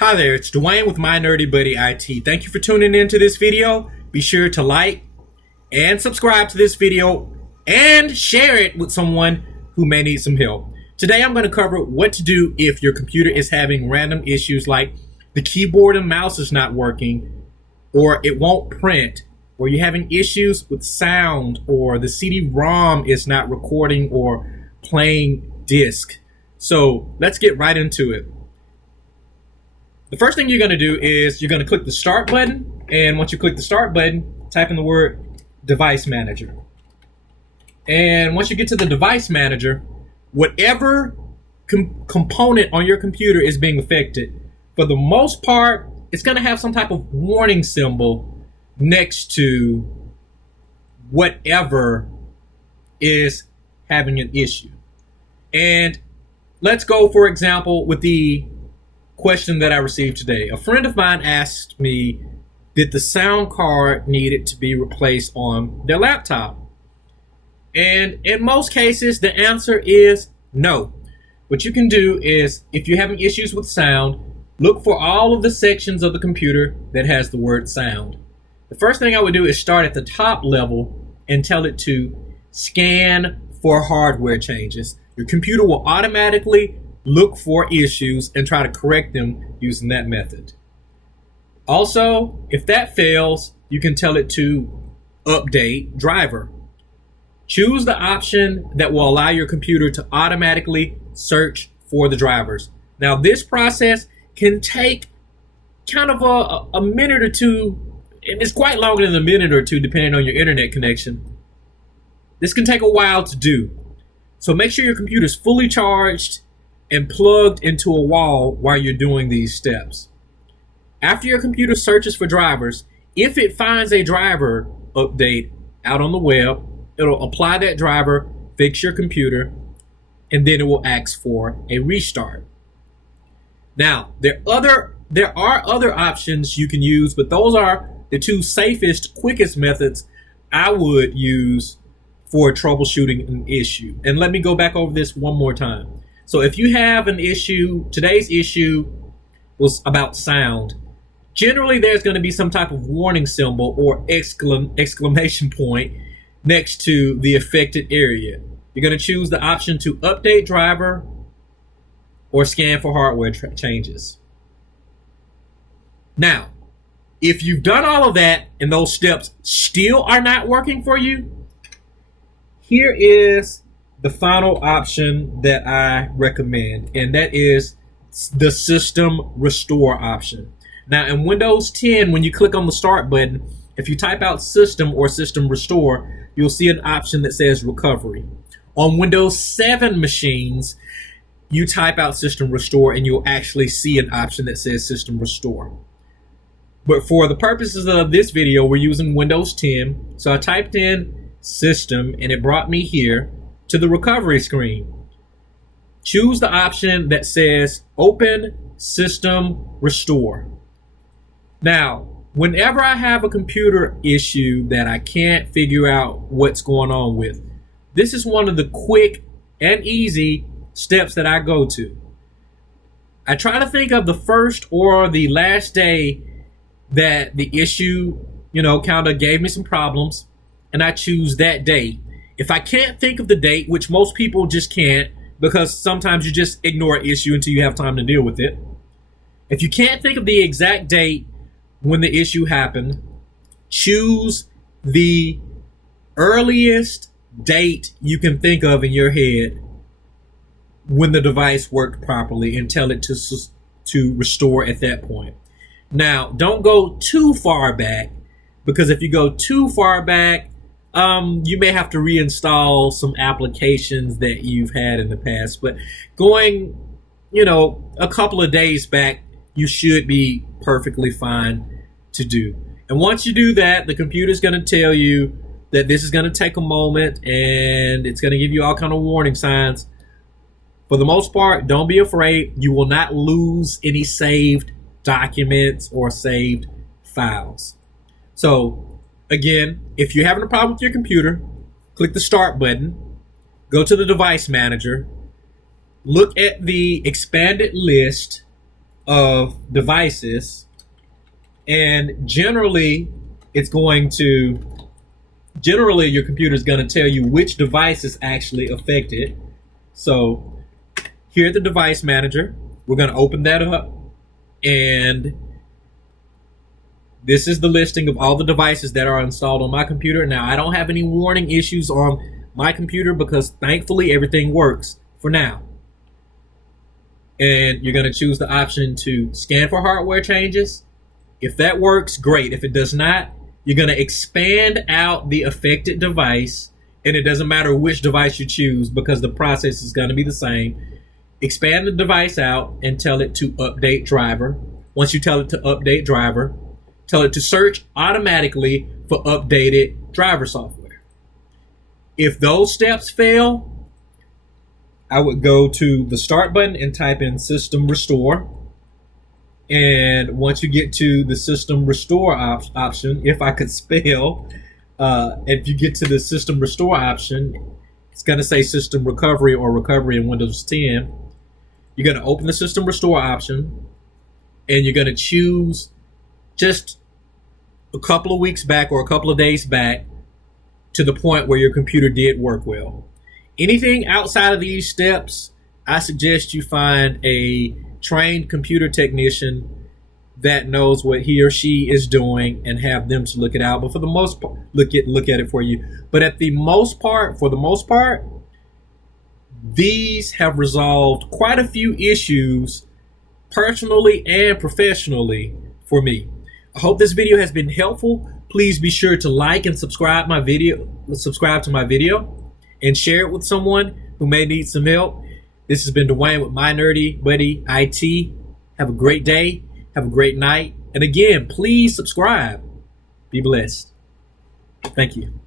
Hi there, it's Dwayne with My Nerdy Buddy IT. Thank you for tuning into this video. Be sure to like and subscribe to this video and share it with someone who may need some help. Today I'm going to cover what to do if your computer is having random issues like the keyboard and mouse is not working, or it won't print, or you're having issues with sound, or the CD-ROM is not recording or playing disc. So let's get right into it. The first thing you're going to do is you're going to click the start button, and once you click the start button, type in the word device manager. And once you get to the device manager, whatever component on your computer is being affected, for the most part, it's going to have some type of warning symbol next to whatever is having an issue. And let's go, for example, with the question that I received today. A friend of mine asked me, did the sound card needed to be replaced on their laptop? And in most cases, the answer is no. What you can do is, if you're having issues with sound, look for all of the sections of the computer that has the word sound. The first thing I would do is start at the top level and tell it to scan for hardware changes. Your computer will automatically look for issues and try to correct them using that method. Also, if that fails, you can tell it to update driver. Choose the option that will allow your computer to automatically search for the drivers. Now, this process can take kind of a minute or two, and it's quite longer than a minute or two depending on your internet connection. This can take a while to do. So make sure your computer is fully charged and plugged into a wall while you're doing these steps. After your computer searches for drivers, if it finds a driver update out on the web, it'll apply that driver, fix your computer, and then it will ask for a restart. Now, there are other options you can use, but those are the two safest, quickest methods I would use for troubleshooting an issue. And let me go back over this one more time. So if you have an issue, today's issue was about sound. Generally, there's going to be some type of warning symbol or exclamation point next to the affected area. You're going to choose the option to update driver or scan for hardware changes. Now, if you've done all of that and those steps still are not working for you, here is the final option that I recommend, and that is the system restore option. Now, in Windows 10, when you click on the start button, if you type out system or system restore, you'll see an option that says recovery. On Windows 7 machines, you type out system restore and you'll actually see an option that says system restore. But for the purposes of this video, we're using Windows 10. So I typed in system and it brought me here to the recovery screen. Choose the option that says open system restore. Now, whenever I have a computer issue that I can't figure out what's going on with, this is one of the quick and easy steps that I go to. I try to think of the first or the last day that the issue, kind of gave me some problems, and I choose that date. If I can't think of the date, which most people just can't, because sometimes you just ignore an issue until you have time to deal with it. If you can't think of the exact date when the issue happened, choose the earliest date you can think of in your head when the device worked properly and tell it to restore at that point. Now, don't go too far back, because if you go too far back, you may have to reinstall some applications that you've had in the past. But going, a couple of days back, you should be perfectly fine to do. And once you do that, the computer's going to tell you that this is going to take a moment and it's going to give you all kind of warning signs. For the most part, don't be afraid. You will not lose any saved documents or saved files. So again, if you're having a problem with your computer, click the start button, go to the device manager, look at the expanded list of devices, and generally your computer is going to tell you which device is actually affected. So here at the device manager, we're going to open that up, and this is the listing of all the devices that are installed on my computer. Now, I don't have any warning issues on my computer because thankfully everything works for now. And you're going to choose the option to scan for hardware changes. If that works, great. If it does not, you're going to expand out the affected device, and it doesn't matter which device you choose because the process is going to be the same. Expand the device out and tell it to update driver. Once you tell it to update driver, tell it to search automatically for updated driver software. If those steps fail, I would go to the start button and type in system restore. And once you get to the system restore option, if I could spell, if you get to the system restore option, it's going to say system recovery or recovery in Windows 10. You're going to open the system restore option, and you're going to choose just a couple of weeks back or a couple of days back to the point where your computer did work well. Anything outside of these steps, I suggest you find a trained computer technician that knows what he or she is doing and have them to look it out. But for the most part, look at it for you. But for the most part, these have resolved quite a few issues personally and professionally for me. I hope this video has been helpful. Please be sure to like and subscribe to my video and share it with someone who may need some help. This has been Dwayne with My Nerdy Buddy IT. Have a great day. Have a great night. And again, please subscribe. Be blessed. Thank you.